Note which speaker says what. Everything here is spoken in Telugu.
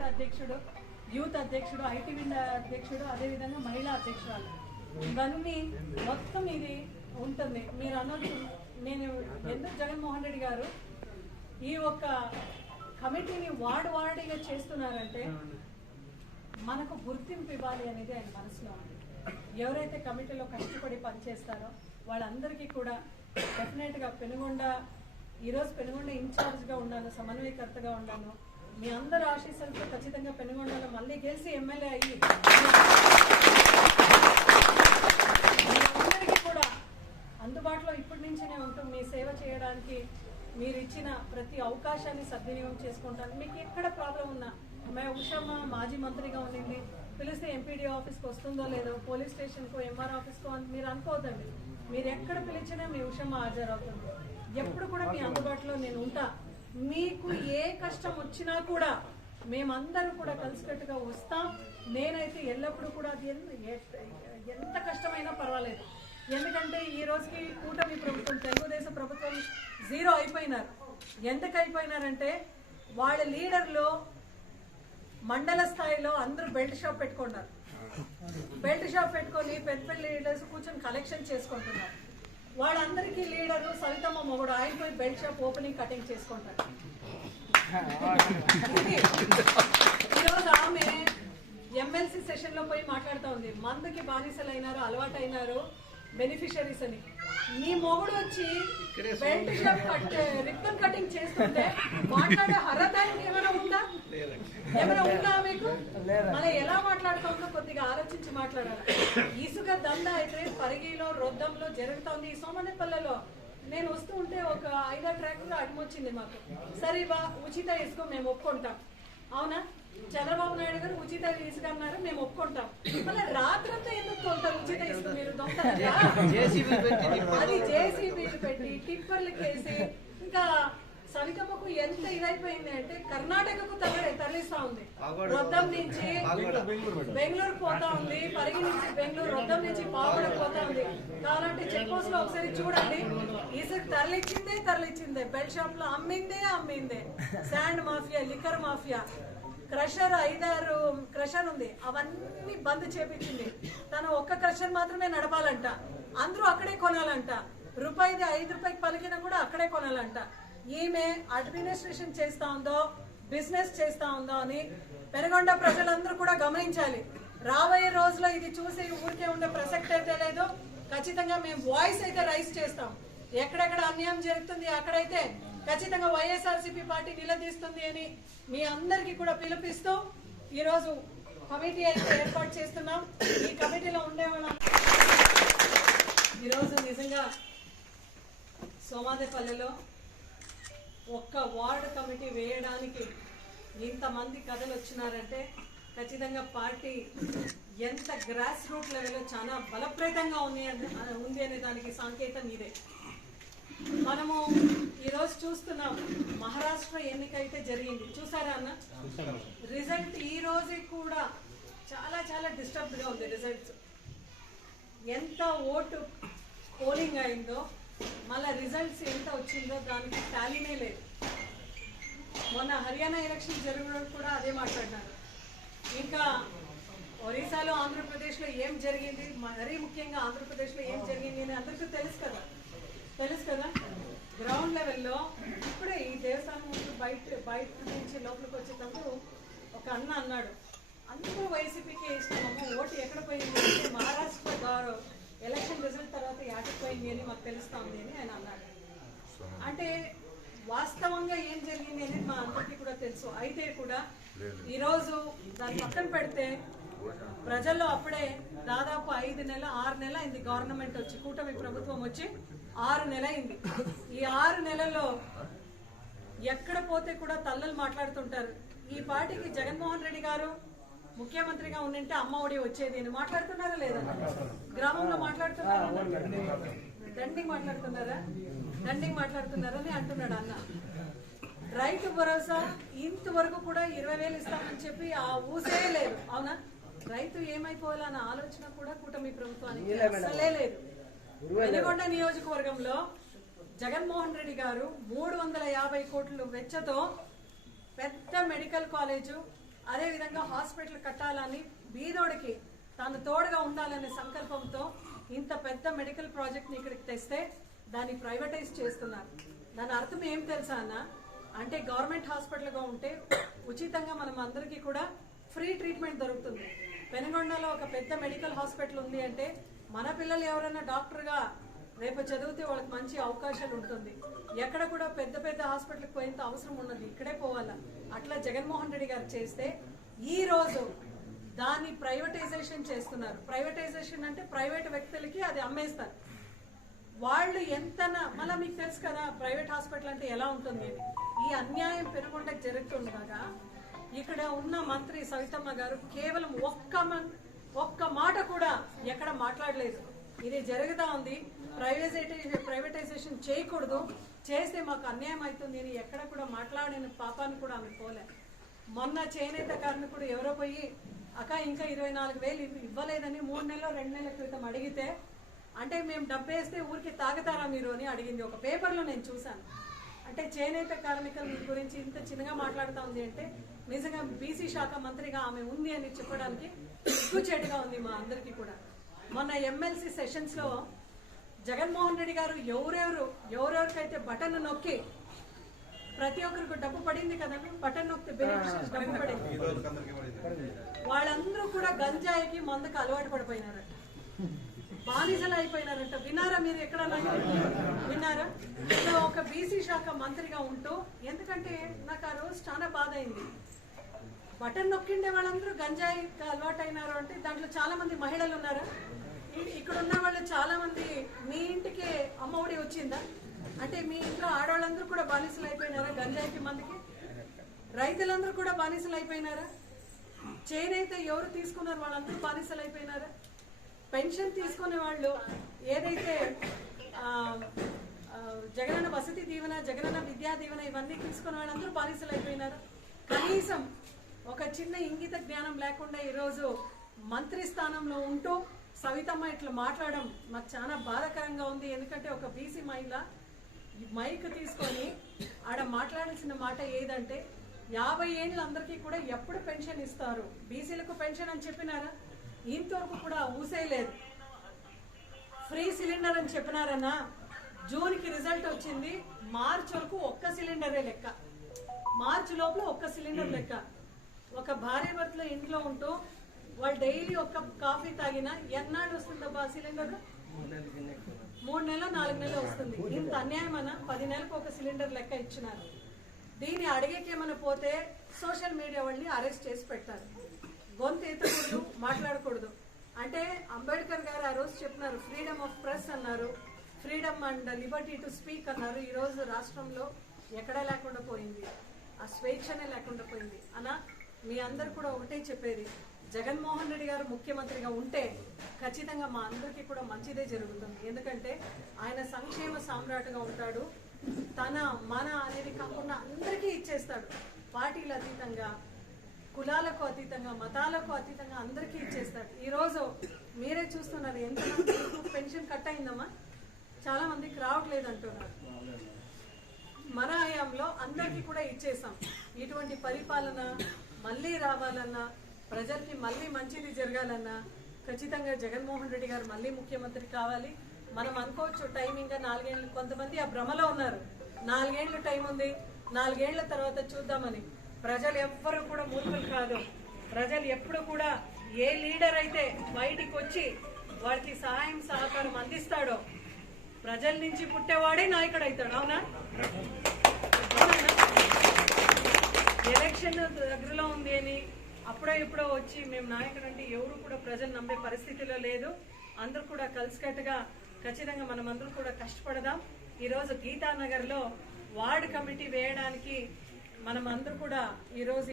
Speaker 1: యువత అధ్యక్షుడు యూత్ అధ్యక్షుడు ఐటీ విండ్ అధ్యక్షుడు అదేవిధంగా మహిళా అధ్యక్షురాలు. ఇవన్నీ మొత్తం ఇది ఉంటుంది. మీరు అనొచ్చు నేను ఎందుకు జగన్మోహన్ రెడ్డి గారు ఈ ఒక్క కమిటీని వార్డ్ వార్డీగా చేస్తున్నారంటే మనకు గుర్తింపు ఇవ్వాలి అనేది ఆయన మనసులో ఉంది. ఎవరైతే కమిటీలో కష్టపడి పనిచేస్తారో వాళ్ళందరికీ కూడా డెఫినెట్గా పెనుగొండ ఈరోజు పెనుగొండ ఇన్ఛార్జ్గా ఉన్నాను సమన్వయకర్తగా ఉన్నాను. మీ అందరు ఆశీస్సులతో ఖచ్చితంగా పెనుగొండలో మళ్ళీ గెలిచి ఎమ్మెల్యే అయ్యి మీ అందరికీ కూడా అందుబాటులో ఇప్పటి నుంచినే ఉంటూ మీ సేవ చేయడానికి మీరు ఇచ్చిన ప్రతి అవకాశాన్ని సద్వినియోగం చేసుకుంటాను. మీకు ఎక్కడ ప్రాబ్లం ఉన్నా మే ఉషమ్మ మాజీ మంత్రిగా ఉండింది పిలిస్తే ఎంపీడీ ఆఫీస్కి వస్తుందో లేదో పోలీస్ స్టేషన్కో ఎంఆర్ ఆఫీస్కో అని మీరు అనుకోవద్దండి. మీరు ఎక్కడ పిలిచినా మీ ఉషమ్మ హాజరవుతుంది. ఎప్పుడు కూడా మీ అందుబాటులో నేను ఉంటా. మీకు ఏ కష్టం వచ్చినా కూడా మేమందరూ కూడా కలిసికట్టుగా వస్తాం. నేనైతే ఎల్లప్పుడూ కూడా అది ఎంత ఎంత కష్టమైనా పర్వాలేదు. ఎందుకంటే ఈ రోజుకి కూటమి ప్రభుత్వం తెలుగుదేశం ప్రభుత్వం జీరో అయిపోయినారు. ఎందుకు అయిపోయినారంటే వాళ్ళ లీడర్లు మండల స్థాయిలో అందరూ బెల్ట్ షాప్ పెట్టుకున్నారు. బెల్ట్ షాప్ పెట్టుకొని పెద్ద పెద్ద లీడర్స్ కూర్చొని కలెక్షన్ చేసుకుంటున్నారు. వాళ్ళందరికీ లీడరు సవితమ్మ మొగుడు. ఆయన పోయి బెల్ట్ షాప్ ఓపెనింగ్ కటింగ్ చేసుకుంటారు. ఈరోజు ఆమె ఎమ్మెల్సీ సెషన్లో పోయి మాట్లాడుతూ ఉంది. మందుకి బానిసలైనారు అలవాటైనారు బెనిఫిషరీస్ అని. మీ మొగుడు వచ్చి బెల్ట్ రిబ్బన్ కటింగ్ చేస్తుంటే మాట్లాడే అర్హత ఏమైనా ఉందా? ఏమైనా ఉందా మీకు? మళ్ళీ ఎలా మాట్లాడుతుందో కొద్దిగా ఆలోచించి మాట్లాడాలి. ఇసుక దండ అయితే పరిగిలో రొద్దంలో జరుగుతోంది. ఈ సోమనేపల్లిలో నేను వస్తూ ఉంటే ఒక ఐదారు ట్రాక్టర్ అడ్మొచ్చింది మాకు. సరే బా ఉచిత ఇసుక మేము ఒప్పుకుంటాం. అవునా? చంద్రబాబు నాయుడు గారు ఉచిత ఇసుక అన్నారు మేము ఒప్పుకుంటాం. మళ్ళీ రాత్రంతా ఎందుకు తోలుతారు ఉచిత ఇసుక మీరు? అది జేసీబీలు పెట్టి టిప్పర్లు వేసి ఇంకా సవితమ్మకు ఎంత ఇదైపోయింది అంటే కర్ణాటకకు తరలి తరలిస్తా ఉంది. రొద్దం నుంచి బెంగళూరు పోతా ఉంది పరిగి నుంచి బెంగళూరు రొద్దం నుంచి పాపడ పోతా ఉంది. కావాలంటే చెక్ పోస్ట్లో ఒకసారి చూడండి. ఇసుక తరలిచ్చిందే తరలిచ్చిందే. బెల్ షాప్లో అమ్మిందే అమ్మిందే. Sand mafia liquor mafia. Crusher ఐదారు క్రషర్ ఉంది. అవన్నీ బంద్ చేపించింది. తను ఒక్క క్రషర్ మాత్రమే నడపాలంట. అందరూ అక్కడే కొనాలంట. రూపాయిది ఐదు రూపాయకి పలికినా కూడా అక్కడే కొనాలంట. ఈమె అడ్మినిస్ట్రేషన్ చేస్తా ఉందో బిజినెస్ చేస్తా ఉందో అని పెనగొండ ప్రజలందరూ కూడా గమనించాలి. రాబోయే రోజులో ఇది చూసి ఊరికే ఉండే ప్రసక్తి అయితే లేదు. ఖచ్చితంగా మేము వాయిస్ అయితే రైస్ చేస్తాం. ఎక్కడెక్కడ అన్యాయం జరుగుతుంది అక్కడైతే ఖచ్చితంగా వైఎస్ఆర్సీపీ పార్టీ నిలదీస్తుంది అని మీ అందరికీ కూడా పిలుపిస్తూ ఈరోజు కమిటీ అయితే ఏర్పాటు చేస్తున్నాం. ఈ కమిటీలో ఉండేవాళ్ళ ఈరోజు నిజంగా సోమాదేపల్లిలో ఒక్క వార్డు కమిటీ వేయడానికి ఇంతమంది కథలు వచ్చినారంటే ఖచ్చితంగా పార్టీ ఎంత గ్రాస్ రూట్ లెవెల్లో చాలా బలప్రేతంగా ఉంది అని- ఉంది అనే దానికి సంకేతం ఇదే. మనము ఈరోజు చూస్తున్నాం మహారాష్ట్ర ఎన్నిక అయితే జరిగింది. చూసారా అన్న? రిజల్ట్ ఈ రోజు కూడా చాలా చాలా డిస్టర్బ్డ్గా ఉంది రిజల్ట్స్. ఎంత ఓటు పోలింగ్ అయిందో మళ్ళా రిజల్ట్స్ ఎంత వచ్చిందో దానికి టాలీనే లేదు. మొన్న హర్యానా ఎలక్షన్ జరగడం కూడా అదే మాట్లాడినారు. ఇంకా ఒరిస్సాలో ఆంధ్రప్రదేశ్లో ఏం జరిగింది? మరీ ముఖ్యంగా ఆంధ్రప్రదేశ్లో ఏం జరిగింది అని అందరికీ తెలుసు కదా. తెలుసు కదా? గ్రౌండ్ లెవెల్లో ఇప్పుడే ఈ దేవస్థానం ముందు బయట బయట నుంచి లోపలికి వచ్చేటప్పుడు ఒక అన్న అన్నాడు అందరూ వైసీపీకి ఇస్తున్నాము ఓటు ఎక్కడ పోయింది? మహారాష్ట్ర గారు ఎలక్షన్ రిజల్ట్ తర్వాత యాటికి పోయింది అని మాకు తెలుస్తుంది అని ఆయన అన్నాడు. అంటే వాస్తవంగా ఏం జరిగింది అనేది మా అందరికీ కూడా తెలుసు. అయితే కూడా ఈరోజు దాన్ని పక్కన పెడితే ప్రజల్లో అప్పుడే దాదాపు ఐదు నెలల ఆరు నెలల అయింది గవర్నమెంట్ వచ్చి కూటమి ప్రభుత్వం వచ్చి ఆరు నెల అయింది ఈ ఆరు నెలల్లో ఎక్కడ పోతే కూడా తల్లలు మాట్లాడుతుంటారు. ఈ పార్టీకి జగన్మోహన్ రెడ్డి గారు ముఖ్యమంత్రిగా ఉండింటే అమ్మ ఒడి వచ్చేది. మాట్లాడుతున్నారా లేదా? గ్రామంలో మాట్లాడుతున్నారా? దండింగ్ మాట్లాడుతున్నారా? దండింగ్ మాట్లాడుతున్నారని అంటున్నాడు అన్న. రైతు భరోసా ఇంతవరకు కూడా ఇరవై వేలు ఇస్తామని చెప్పి ఆ ఊసే లేదు. అవునా? రైతు ఏమైపోవాలన్న ఆలోచన కూడా కూటమి ప్రభుత్వానికి అసలే లేదు. వెనగొండ నియోజకవర్గంలో జగన్మోహన్ రెడ్డి గారు మూడు వందల యాభై కోట్ల వెచ్చతో పెద్ద మెడికల్ కాలేజు అదేవిధంగా హాస్పిటల్ కట్టాలని బీదోడికి తాను తోడుగా ఉండాలనే సంకల్పంతో ఇంత పెద్ద మెడికల్ ప్రాజెక్ట్ని ఇక్కడికి తెస్తే దాన్ని ప్రైవేటైజ్ చేస్తున్నారు. దాని అర్థం ఏం తెలుసా అన్న? అంటే గవర్నమెంట్ హాస్పిటల్గా ఉంటే ఉచితంగా మనం అందరికీ కూడా ఫ్రీ ట్రీట్మెంట్ దొరుకుతుంది. పెనగొండలో ఒక పెద్ద మెడికల్ హాస్పిటల్ ఉంది అంటే మన పిల్లలు ఎవరైనా డాక్టర్గా రేపు చదివితే వాళ్ళకి మంచి అవకాశాలు ఉంటుంది. ఎక్కడ కూడా పెద్ద పెద్ద హాస్పిటల్కి పోయేంత అవసరం ఉన్నది ఇక్కడే పోవాలా? అట్లా జగన్మోహన్ రెడ్డి గారు చేస్తే ఈరోజు దాన్ని ప్రైవేటైజేషన్ చేస్తున్నారు. ప్రైవేటైజేషన్ అంటే ప్రైవేట్ వ్యక్తులకి అది అమ్మేస్తారు. వాళ్ళు ఎంత మళ్ళీ మీకు తెలుసు కదా ప్రైవేట్ హాస్పిటల్ అంటే ఎలా ఉంటుంది? ఈ అన్యాయం పెరుగుంటే జరుగుతుండగా ఇక్కడ ఉన్న మంత్రి సవితమ్మ గారు కేవలం ఒక్క మంత్రి ఒక్క మాట కూడా ఎక్కడ మాట్లాడలేదు. ఇది జరుగుతా ఉంది. ప్రైవేటైజేషన్ ప్రైవేటైజేషన్ చేయకూడదు. చేస్తే మాకు అన్యాయం అవుతుంది అని ఎక్కడ కూడా మాట్లాడిన పాపాన్ని కూడా ఆమె పోలే. మొన్న చేనేత కార్మికుడు ఎవరో పోయి అక్క ఇంకా ఇరవై నాలుగు వేలు ఇవ్వలేదని మూడు నెలలు రెండు నెలల క్రితం అడిగితే అంటే మేము డబ్బేస్తే ఊరికి తాగుతారా మీరు? అని అడిగింది. ఒక పేపర్లో నేను చూశాను. అంటే చేనేత కార్మికుల గురించి ఇంత చిన్నగా మాట్లాడుతా ఉంది అంటే నిజంగా బీసీ శాఖ మంత్రిగా ఆమె ఉంది అని చెప్పడానికి సిగ్గుచేటుగా ఉంది మా అందరికీ కూడా. మొన్న ఎమ్మెల్సీ సెషన్స్లో జగన్మోహన్ రెడ్డి గారు ఎవరెవరు ఎవరెవరికైతే బటన్ నొక్కి ప్రతి ఒక్కరికి డబ్బు పడింది కదా బటన్ బెనిఫిషియరీస్ డబ్బు పడింది వాళ్ళందరూ కూడా గంజాయికి మందుకు అలవాటు పడిపోయినారట బానిసలు అయిపోయినారంట విన్నారా మీరు ఎక్కడ విన్నారా? నేను ఒక బీసీ శాఖ మంత్రిగా ఉంటూ ఎందుకంటే నాకు ఆ రోజు చాలా బాధ అయింది బటన్ నొక్కిండే వాళ్ళందరూ గంజాయి అలవాటు అయినారు అంటే దాంట్లో చాలా మంది మహిళలు ఉన్నారా? ఇక్కడ ఉన్న వాళ్ళు చాలా మంది మీ ఇంటికి అమ్మఒడి వచ్చిందా? అంటే మీ ఇంట్లో ఆడవాళ్ళందరూ కూడా బానిసలు అయిపోయినారా గంజాయికి మందికి? రైతులందరూ కూడా బానిసలు అయిపోయినారా చేనైతే ఎవరు తీసుకున్నారు వాళ్ళందరూ బానిసలు అయిపోయినారా పెన్షన్ తీసుకునే వాళ్ళు ఏదైతే జగనన్న వసతి దీవెన జగనన్న విద్యా దీవెన ఇవన్నీ తీసుకునే వాళ్ళందరూ బానిసలు అయిపోయినారు కనీసం ఒక చిన్న ఇంగిత జ్ఞానం లేకుండా ఈరోజు మంత్రి స్థానంలో ఉంటూ సవితమ్మ ఇట్లా మాట్లాడడం నాకు చాలా బాధాకరంగా ఉంది. ఎందుకంటే ఒక బీసీ మహిళ మైక్ తీసుకొని ఆడ మాట్లాడాల్సిన మాట ఏదంటే యాభై ఏండ్లు అందరికీ కూడా ఎప్పుడు పెన్షన్ ఇస్తారు. బీసీలకు పెన్షన్ అని చెప్పినారా? ఇంతవరకు కూడా ఊసేయలేదు ఫ్రీ సిలిండర్ అని చెప్పినారన్నా జూన్కి రిజల్ట్ వచ్చింది. మార్చ్ వరకు ఒక్క సిలిండరే లెక్క. మార్చ్ లోపల ఒక్క సిలిండర్ లెక్క. ఒక భార్య భర్తలు ఇంట్లో ఉంటూ వాళ్ళు డైలీ ఒక్క కాఫీ తాగినా ఎన్నాడు వస్తుందబ్బా సిలిండర్? మూడు నెలలు నాలుగు నెలలు వస్తుంది. ఇంత అన్యాయమన్నా పది నెలలకు ఒక సిలిండర్ లెక్క ఇచ్చినారు. దీన్ని అడిగేకేమైనా పోతే సోషల్ మీడియా వాళ్ళని అరెస్ట్ చేసి పెట్టారు. గొంతు ఎత్తకూడదు మాట్లాడకూడదు. అంటే అంబేద్కర్ గారు ఆ రోజు చెప్పినారు ఫ్రీడమ్ ఆఫ్ ప్రెస్ అన్నారు. Freedom and liberty to speak అన్నారు. ఈరోజు రాష్ట్రంలో ఎక్కడా లేకుండా పోయింది. ఆ స్వేచ్ఛనే లేకుండా పోయింది. అనా మీ అందరు కూడా ఒకటే చెప్పేది. జగన్మోహన్ రెడ్డి గారు ముఖ్యమంత్రిగా ఉంటే ఖచ్చితంగా మా అందరికీ కూడా మంచిదే జరుగుతుంది. ఎందుకంటే ఆయన సంక్షేమ సామ్రాట్గా ఉంటాడు. తన మన అనేది కాకుండా అందరికీ ఇచ్చేస్తాడు. పార్టీలు అతీతంగా కులాలకు అతీతంగా మతాలకు అతీతంగా అందరికీ ఇచ్చేస్తాడు. ఈ రోజు మీరే చూస్తున్నారు ఎంతమంది పెన్షన్ కట్ అయిందమ్మా? చాలా మందికి రావట్లేదు అంటున్నారు. మన హయాంలో అందరికీ కూడా ఇచ్చేసాం. ఇటువంటి పరిపాలన మళ్ళీ రావాలన్నా ప్రజలకి మళ్ళీ మంచిది జరగాలన్నా ఖచ్చితంగా జగన్మోహన్ రెడ్డి గారు మళ్ళీ ముఖ్యమంత్రి కావాలి. మనం అనుకోవచ్చు టైం ఇంకా నాలుగేళ్ళు కొంతమంది ఆ భ్రమలో ఉన్నారు. నాలుగేళ్ళు టైం ఉంది. నాలుగేళ్ళ తర్వాత చూద్దామని. ప్రజలు ఎవ్వరు కూడా మూర్ఖులు కాదు. ప్రజలు ఎప్పుడు కూడా ఏ లీడర్ అయితే బయటికి వచ్చి వాడికి సహాయం సహకారం అందిస్తాడో ప్రజల నుంచి పుట్టేవాడే నాయకుడు అవుతాడు అవునా? ఎలక్షన్ దగ్గరలో ఉంది అని అప్పుడో ఇప్పుడో వచ్చి మేము నాయకుడు అంటే ఎవరు కూడా ప్రజలు నమ్మే పరిస్థితిలో లేదు. అందరూ కూడా కలిసికట్టుగా ఖచ్చితంగా మనం అందరూ కూడా కష్టపడదాం. ఈరోజు గీతానగర్లో వార్డ్ కమిటీ వేయడానికి మనం అందరూ కూడా ఈరోజు